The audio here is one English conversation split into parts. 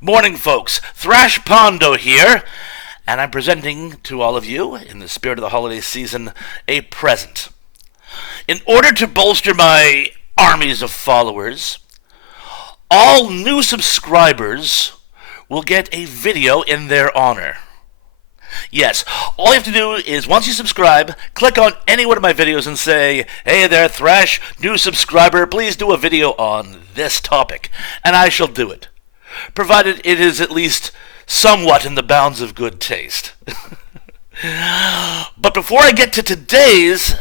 Morning, folks. Thrashpondo here, and I'm presenting to all of you, in the spirit of the holiday season, a present. In order to bolster my armies of followers, all new subscribers will get a video in their honor. Yes, all you have to do is, once you subscribe, click on any one of my videos and say, "Hey there, Thrash, new subscriber, please do a video on this topic," and I shall do it, provided it is at least somewhat in the bounds of good taste. But before I get to today's,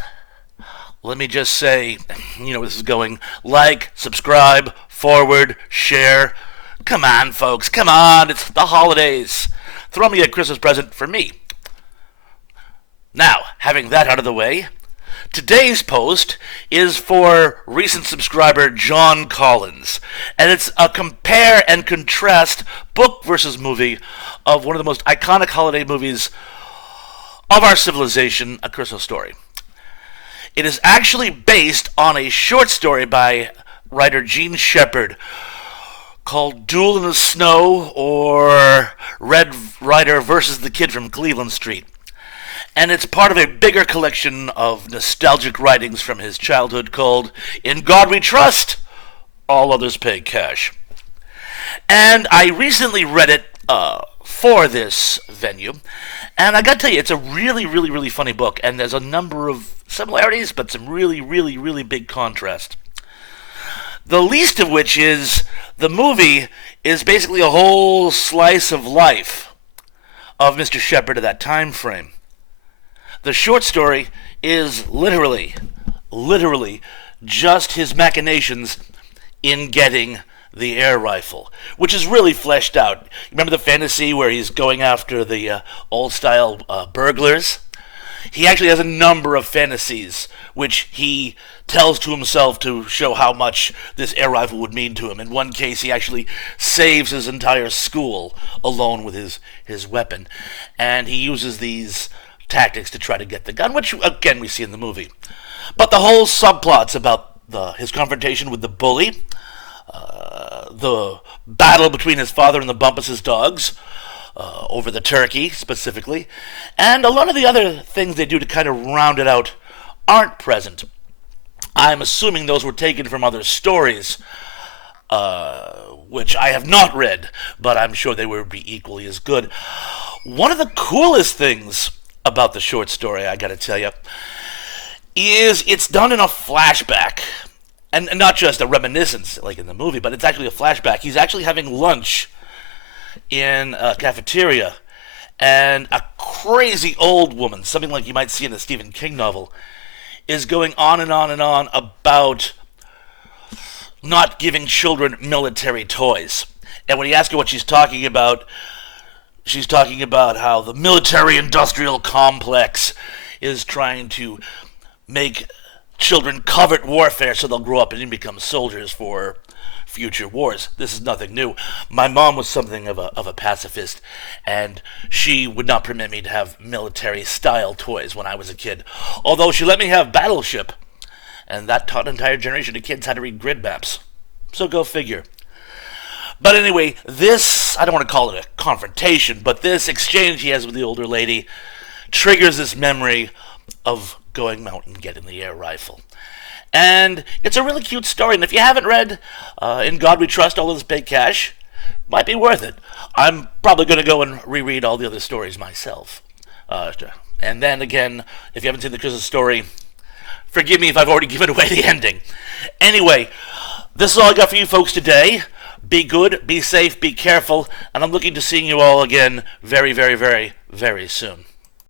let me just say, you know where this is going. Like, subscribe, forward, share. Come on, folks, come on, it's the holidays. Throw me a Christmas present for me. Now, having that out of the way, today's post is for recent subscriber John Collins, and it's a compare and contrast book versus movie of one of the most iconic holiday movies of our civilization, A Christmas Story. It is actually based on a short story by writer Jean Shepard called Duel in the Snow, or Red Ryder versus the Kid from Cleveland Street. And it's part of a bigger collection of nostalgic writings from his childhood called In God We Trust, All Others Pay Cash. And I recently read it for this venue, and I gotta tell you, it's a really funny book, and there's a number of similarities, but some really big contrast. The least of which is the movie is basically a whole slice of life of Mr. Shepard at that time frame. The short story is literally just his machinations in getting the air rifle, which is really fleshed out. Remember the fantasy where he's going after the old-style burglars? He actually has a number of fantasies which he tells to himself to show how much this air rifle would mean to him. In one case, he actually saves his entire school alone with his weapon. And he uses these tactics to try to get the gun, which, again, we see in the movie. But the whole subplots about his confrontation with the bully, the battle between his father and the Bumpus's dogs, over the turkey, specifically, and a lot of the other things they do to kind of round it out aren't present. I'm assuming those were taken from other stories, which I have not read, but I'm sure they would be equally as good. One of the coolest things about the short story, I gotta tell you, is it's done in a flashback. And not just a reminiscence like in the movie, but it's actually a flashback. He's actually having lunch in a cafeteria, and a crazy old woman, something like you might see in a Stephen King novel, is going on and on about not giving children military toys. And when you ask her what she's talking about how the military-industrial complex is trying to make children covet warfare so they'll grow up and become soldiers for future wars. This is nothing new. My mom was something of a pacifist, and she would not permit me to have military-style toys when I was a kid. Although she let me have Battleship, and that taught an entire generation of kids how to read grid maps. So go figure. But anyway, this, I don't want to call it a confrontation, but this exchange he has with the older lady triggers this memory of going out and getting the air rifle. And it's a really cute story, and if you haven't read In God We Trust, All Others Pay Cash, might be worth it. I'm probably going to go and reread all the other stories myself. And then again, if you haven't seen The Christmas Story, forgive me if I've already given away the ending. Anyway, this is all I got for you folks today. Be good, be safe, be careful, and I'm looking to seeing you all again very soon.